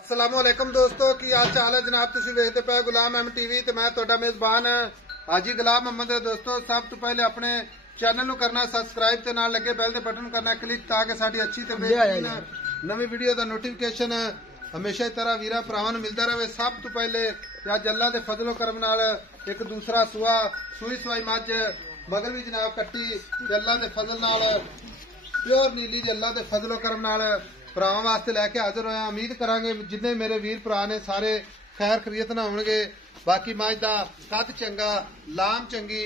अस्सलामुअलैकुम दोस्तों की हाल चाल है जनाब। तुसीं वेखदे पे गुलाम एम टीवी ते मैं तुहाडा मेजबान हाजी गुलाम मोहम्मद। दोस्तों सब तो पहले अपने चैनल नूं करना सब्सक्राइब ते नाल लगे बैल दे बटन करना क्लिक ताकि साडी अच्छी ते बेहतरीन नवी वीडियो दा नोटिफिकेशन हमेशा ही तरह वीरा भरावां नूं मिलदा रहे। सब तो पहले अज अल्लाह दे फजलो करम नाल एक दूसरा सूई सवाई मझ मगर भी जनाब कट्टी ते अल्लाह दे फजल नाल प्योर नीली जी अल्लाह दे फजलो करम नाल भरावां वास्ते लैके हाजिर होया। उम्मीद करांगे जिन्ने मेरे वीर भरा ने सारे खैर खरीत ना होणगे। बाकी मझ दा कद चंगा लाम चंगी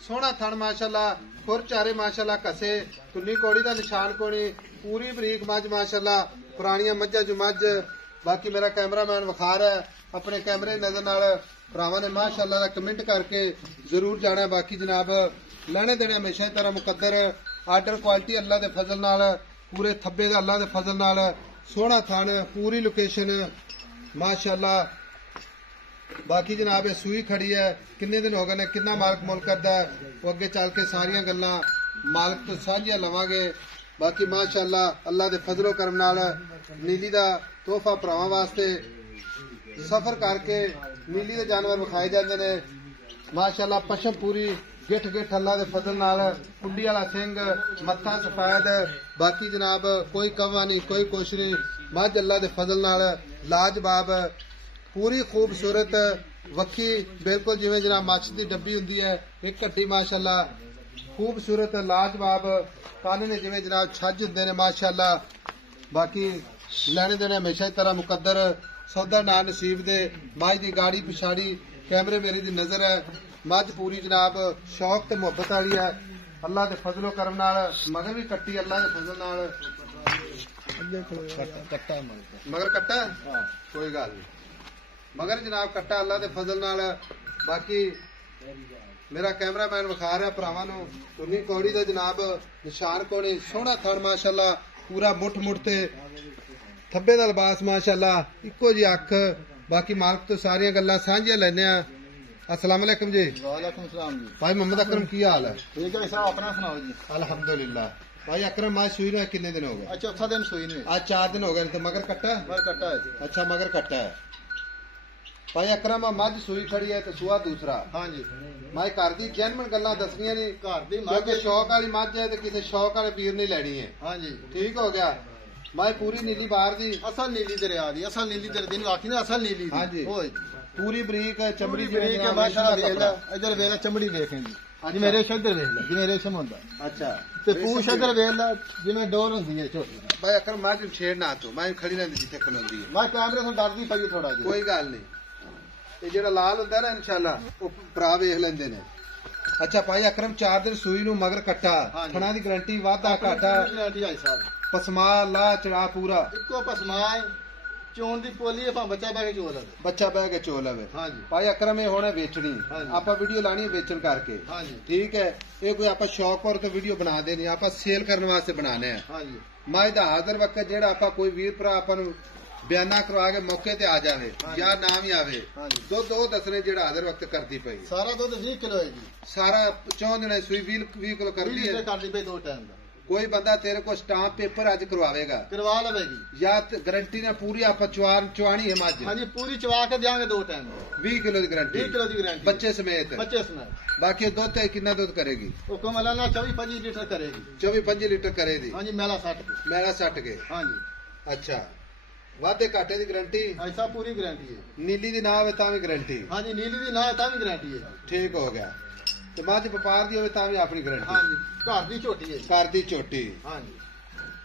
सोहना थण माशाअल्लाह खुर चारे माशाअल्लाह कसे तुन्नी कौड़ी दा निशान कोणी पूरी बरीक मझ माशाअल्लाह पुरानियां मझां जो मझ। बाकी मेरा कैमरामैन वखार है अपने कैमरे नजर नाल भरावां ने माशाअल्लाह दा कमेंट करके जरूर जाना। बाकी जनाब लैने देने हमेशा ही तरह मुकद्दर आर्डर क्वालिटी अल्लाह दे फजल नाल पूरे थब्बे दा अल्लाह दे फजल नाल सोहना थान पूरी लोकेशन माशाअल्लाह। बाकी जनाब ये सूई खड़ी है किन्ने दिन हो गए ने किन्ना मालक मुल करदा है वो अगे चल के सारियां गल्लां मालक तो साझियां लवांगे। बाकी माशाअल्लाह अल्लाह दे फजलो करम नाल नीली दा तोहफा भरावां वास्ते सफर करके नीली दे जानवर विखाए जांदे ने माशाअल्लाह। पशम पूरी गिठ गिठ अल्लाह दे फजल नाल कुंडी वाला सिंह मत्था सफेद। बाकी जनाब कोई कवा नहीं कोई कुछ नहीं मझ अल्लाह दे फजल नाल लाजवाब पूरी खूबसूरत वक्खी बिल्कुल जिवें जनाब मच्छ दी डब्बी हुंदी है एक घट्टी माशाअल्लाह खूबसूरत लाजवाब कान ने जिवें जनाब छज हुंदे ने माशाअल्लाह। बाकी लैने देने हमेशा ही तरह मुकद्दर सौदा ना नसीब दे मझ दी गाड़ी पिछाड़ी कैमरे मेरी दी नजर है मझ पूरी जनाब शौक ते मुहब्बत वाली है अल्लाह दे फजलो करम नाल मगर भी कट्टी अल्लाह दे फजल नाल मगर कट्टा कोई गल नहीं मगर जनाब कट्टा अल्लाह दे फजल नाल। बाकी मेरा कैमरामैन विखा रहा भरावां नूं उन्नी कौड़ी दा जनाब निशान कोणी सोहना थण माशाअल्लाह पूरा मुठ मुठ ते थब्बे दा लिबास माशाअल्लाह इक्को जी अख। बाकी मालक तो सारियां गल्लां सांझियां लैने आ। अस्सलाम वालेकुम जी। वालेकुम सलाम जी। भाई मोहम्मद अकरम की हाल है? ठीक है साहब अपना सुनाओ जी। अल्हम्दुलिल्लाह। भाई अकरम आज सुई ने कितने दिन हो गए? अच्छा चौथा दिन सुई ने आज 4 दिन हो गए तो मगर कट्टा है? मगर कट्टा है। अच्छा मगर कट्टा है। भाई अकरम मझ सुई खड़ी है तो सुआ दूसरा। हाँ जी मैं घर दी जैनमन गल्लां दसनियां नहीं घर दी क्योंकि शौक वाली मझ है तो किसी शौक वाले वीर नहीं लैनी है। हाँ जी ठीक हो गया। मैं पूरी नीली बाहर दी असल नीली दरिया दी असल नीली दरिया दिन आखी ना असल नीली दी। हाँ जी ओए पूरी बरीक चमड़ी बरीक है माशाअल्लाह वेला इधर वेला चमड़ी देखें जी जिवें रेशम इधर वेला जिवें रेशम होंदा। अच्छा ते पूछ इधर वेला जिवें डोर होंदी है छोटी। भाई अकरम मझ छेड़ ना तू मैं खड़ी रहंदी जिथे खलोंदी है। मैं कैमरे से डरदी पई थोड़ा जी। कोई गल नहीं ये जेड़ा लाल हुंदा ना इंशाल्लाह वो भरा वेख लेंदे ने। अच्छा भाई अकरम 4 दिन सूई नूं मगर कट्टा थणा दी गारंटी वाधा घाटा गारंटी आई साहब पसमा ला चढ़ा पूरा इक्को पसमाए चोन दी पोली है बच्चा बह के चोल बच्चा बह के चोल है। हाँ जी भाई अकरम ये होने बेचनी आपा वीडियो लानी है बेचन करके। हाँ जी ठीक है ये कोई आपा शौक और तो वीडियो बना देनी आपा सेल करने वास्ते बनाने हैं। हाँ जी मैं दा हाजिर वक्त जेड़ा आपा कोई वीर भरा आपा नूं बयाना करवा के मौके ते आ जावे या ना भी आवे दुध वो दसने जेड़ा हाजिर वक्त करती पई सारा दुध 20 किलो है जी सारा 4 दिन सुई 20 किलो कर दी है कर दी पे 2 टाइम दा। कोई बंदा तेरे को स्टाम्प पेपर अज करवावेगा करवा लेगी या गारंटी ने पूरी आप चवानी है मझ। हाँ जी पूरी चवा के देंगे 2 टाइम 20 किलो की गारंटी 20 किलो की गारंटी बच्चे समेत बाकी दुध कितना दुध करेगी? हुक्म अल्लाह ना 24-25 लीटर करेगी 24-25 लीटर करेगी। हाँ जी मेला 60 के। हाँ जी अच्छा वादे घाटे की गारंटी ऐसा पूरी गारंटी है। नीली दी ना होवे तां भी गारंटी? हाँ जी नीली दी ना है तां भी गारंटी है। ठीक हो गया तो मझ व्यापार दी होवे तां भी अपनी गारंटी? हाँ जी घर दी झोटी है घर दी झोटी। हाँ जी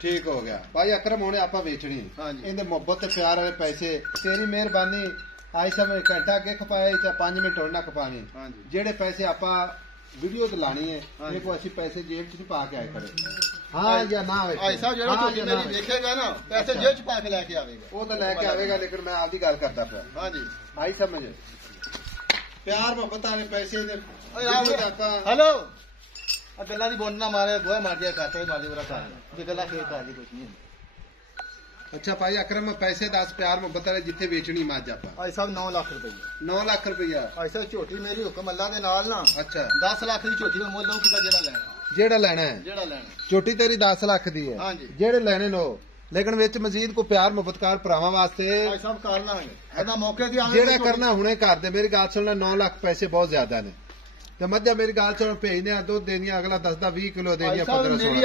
ठीक हो गया। भाई अकरम होने आपा बेचनी हाँ जी इहदे मुहब्बत ते प्यार वाले पैसे तेरी मेहरबानी आई समय घंटा अगे खपाया चाहे 5 मिनट होर ना खपावी। हाँ जी जेड़े पैसे आपा वीडियो ते लानी है ये को अच्छी पैसे जेब च नहीं पा के आए खड़े। हाँ या ना ऐसा जेड़ा झोटी मेरी देखेगा ना पैसे जेब च पा के लेके आवेगा वो तो लेके आवेगा लेकिन मैं आपकी गल करदा पिया। हाँ जी आई समझ प्यार मोहब्बत वाले पैसे हेलो गल्ला दी बोलना मारे गोया मार दिया काटे मार दिया बड़ा गल्ला खेल कर दी कुछ नहीं। अच्छा भाई अकरम पैसे 10 प्यार मोहब्बत वाले जिथे बेचनी मझ आपा भाई साहब 9 लाख रुपया 9 लाख रुपया ऐसा झोटी मेरी हुक्म अल्लाह दे नाल ना। अच्छा 10 लाख की झोटी में मोल लो किदा जेड़ा लेना जेड़ा लेना है झोटी तेरी 10 लाख दी है। हाँ जी जेड़े लेने नो ਲੇਕਿਨ ਵਿੱਚ ਮਜ਼ੀਦ ਕੋ ਪਿਆਰ ਮੁਹੱਬਤਕਾਰ ਭਰਾਵਾਂ ਵਾਸਤੇ ਭਾਈ ਸਾਹਿਬ ਕਰ ਲਾਂਗੇ ਇਹਦਾ ਮੌਕੇ ਦੀ ਜਿਹੜਾ ਕਰਨਾ ਹੁਣੇ ਕਰ ਦੇ। ਮੇਰੀ ਗੱਲ ਸੁਣਨਾ 9 ਲੱਖ ਪੈਸੇ ਬਹੁਤ ਜ਼ਿਆਦਾ ਨੇ ਤੇ ਮੱਝਾਂ ਮੇਰੀ ਗੱਲ ਸੁਣ ਭੇਜਦੇ ਆ ਦੁੱਧ ਦੇਣੀਆਂ ਅਗਲਾ ਦੱਸਦਾ 20 ਕਿਲੋ ਦੇਣੀਆਂ 15 ਮੇਰੀ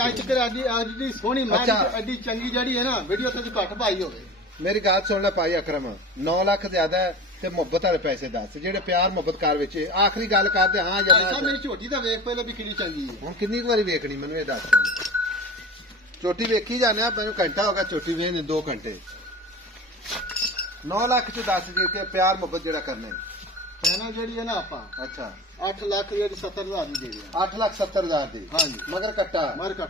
ਅੱਜ ਦੀ ਸੋਹਣੀ ਮੈਂ ਐਡੀ ਚੰਗੀ ਜਿਹੜੀ ਹੈ ਨਾ ਵੀਡੀਓ ਤੇ ਘੱਟ ਪਾਈ ਹੋਵੇ। ਮੇਰੀ ਗੱਲ ਸੁਣ ਲੈ ਭਾਈ ਅਕਰਮ 9 ਲੱਖ ਜ਼ਿਆਦਾ ਹੈ ਤੇ ਮੁਹੱਬਤ ਵਾਲੇ ਪੈਸੇ ਦੱਸ ਜਿਹੜੇ ਪਿਆਰ ਮੁਹੱਬਤਕਾਰ ਵਿੱਚ ਆਖਰੀ ਗੱਲ ਕਰਦੇ ਹਾਂ ਜਾਂ ਮੇਰੀ ਝੋਟੀ ਦਾ ਵੇਖ ਪਹਿਲੇ ਵੀ ਕਿੰਨੀ ਚੰਗੀ ਹੈ। ਹੁਣ ਕਿੰਨੀ ਕੁ ਵਾਰੀ ਵੇਖਣੀ ਮੈਨੂੰ ਇਹ ਦੱਸ। ਚੋਟੀ ਵੇਖੀ ਜਾਂਦੇ ਆ ਮੈਨੂੰ ਘੰਟਾ ਹੋ ਗਿਆ ਚੋਟੀ ਵੇਖਦੇ 2 ਘੰਟੇ। 9 ਲੱਖ ਚ ਦੱਸ ਜੀ ਕਿ ਪਿਆਰ ਮੁਹੱਬਤ ਜਿਹੜਾ ਕਰਨਾ ਹੈ ਕਹਿਣਾ ਜਿਹੜੀ ਹੈ ਨਾ ਆਪਾਂ ਅੱਛਾ 8 ਲੱਖ ਜਿਹੜੀ 70,000 ਦੀ ਦੇ ਰਿਹਾ 8,70,000 ਦੀ ਹਾਂਜੀ ਮਗਰ ਕੱਟਾ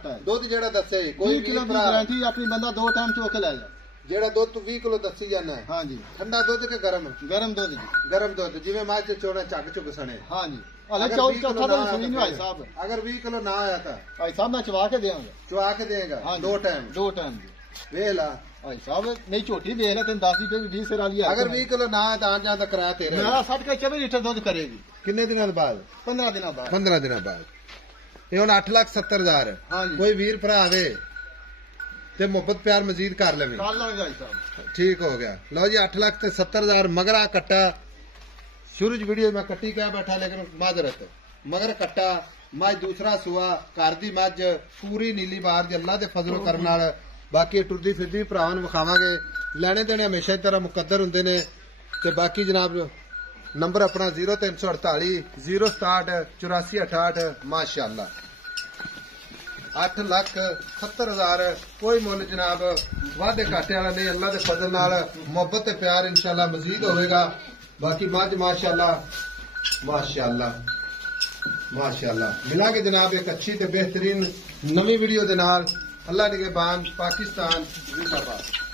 ਹੈ ਦੁੱਧ ਜਿਹੜਾ ਦੱਸੇ ਕੋਈ 20 ਕਿਲੋ ਦੀ ਗਾਰੰਟੀ ਆਪਣੀ ਬੰਦਾ 2 ਟਾਈਮ ਚੋਕ ਲੈ ਜਾ ਜਿਹੜਾ ਦੁੱਧ ਤੂੰ 20 ਕਿਲੋ ਦੱਸੀ ਜਾਂਦਾ ਹੈ ਹਾਂਜੀ ਠੰਡਾ ਦੁੱਧ ਕਿ ਗਰਮ ਦੁੱਧ ਗਰਮ ਦੁੱਧ ਜਿਵੇਂ ਮੱਝ ਚੋਣਾ ਚੱਕ ਚੁੱਕ ਸਣੇ ਹਾਂਜੀ ਹਲੇ ਚੌਥਾ ਤਾਂ ਸੁਣੀ ਨਹੀਂ ਭਾਈ ਸਾਹਿਬ ਅਗਰ 20 ਕਿਲੋ ਨਾ ਆਇਆ ਤਾਂ ਭਾਈ ਸਾਹਿਬ ਮੈਂ ਚਵਾ ਕੇ ਦੇਵਾਂਗਾ ਚਵਾ ਕੇ ਦੇਗਾ 2 ਟਾਈਮ ਵੇਖ ਲਾ ਭਾਈ ਸਾਹਿਬ ਨਹੀਂ ਝੋਟੀ ਵੇਖ ਲੈ ਤੈਨੂੰ ਦੱਸ ਦੀ ਫਿਰ 20 ਸਿਰ ਵਾਲੀ ਅਗਰ 20 ਕਿਲੋ ਨਾ ਤਾਂ ਜਾਂ ਤਾਂ ਕਿਰਾਇਆ ਤੇਰਾ ਮੇਰਾ 60 ਕੇ 24 ਲੀਟਰ ਦੁੱਧ ਕਰੇਗੀ ਕਿੰਨੇ ਦਿਨਾਂ ਬਾਅਦ 15 ਦਿਨਾਂ ਬਾਅਦ ਇਹ ਹੁਣ 8,70,000 ਕੋਈ ਵੀਰ ਭਰਾ ਆਵੇ ਤੇ ਮੁਹੱਬਤ ਪਿਆਰ ਮਜ਼ੀਦ ਕਰ ਲਵੇ ਕਰ ਲਾਂਗੇ ਭਾਈ ਸਾਹਿਬ ਠੀਕ ਹੋ ਗਿਆ ਲਓ ਜੀ 8,70,000 ਮਗਰਾ ਕੱਟਾ ਸ਼ੁਰੂ ਚ ਵੀਡੀਓ ਮੈਂ ਕੱਟੀ ਕਹਿ ਬੈਠਾ ਲੇਕਿਨ ਮਾਜ਼ਰਤ ਮਗਰ ਕੱਟਾ ਮੱਝ ਦੂਸਰਾ ਸੂਆ ਘਰ ਦੀ ਮੱਝ ਪੂਰੀ ਨੀਲੀ ਬਾਹਰ ਦੀ ਅੱਲਾ ਦੇ ਫਜ਼ਲੋ ਕਰਨ ਨਾਲ ਬਾਕੀ ਟੁਰਦੀ ਫਿਰਦੀ ਭਰਾਵਾਂ ਨੂੰ ਵਿਖਾਵਾਂਗੇ ਲੈਣੇ ਦੇਣੇ ਹਮੇਸ਼ਾ ਦੀ ਤਰ੍ਹਾਂ ਮੁਕੱਦਰ ਹੁੰਦੇ ਨੇ ਤੇ ਬਾਕੀ ਜਨਾਬ ਨੰਬਰ ਆਪਣਾ 0348 067 8468 ਮਾਸ਼ਾਅੱਲਾ 8,70,000 ਕੋਈ ਮੁੱਲ ਜਨਾਬ ਵਾਧੇ ਘਾਟੇ ਵਾਲਾ ਨਹੀਂ ਅੱਲਾ ਦੇ ਫਜ਼ਲ ਨਾਲ ਮੁਹੱਬਤ ਤੇ ਪਿਆਰ ਇਨਸ਼ਾਅੱਲਾ ਮਜ਼ੀਦ ਹੋਵੇਗਾ ਬਾਕੀ ਮੱਝ ਮਾਸ਼ਾਅੱਲਾ ਮਿਲਾਂਗੇ ਜਨਾਬ ਇੱਕ ਅੱਛੀ ਤੇ ਬਿਹਤਰੀਨ ਨਵੀਂ ਵੀਡੀਓ ਦੇ ਨਾਲ ਅੱਲਾ ਨਿਗਹਿਬਾਨ ਪਾਕਿस्तान जिंदाबाद।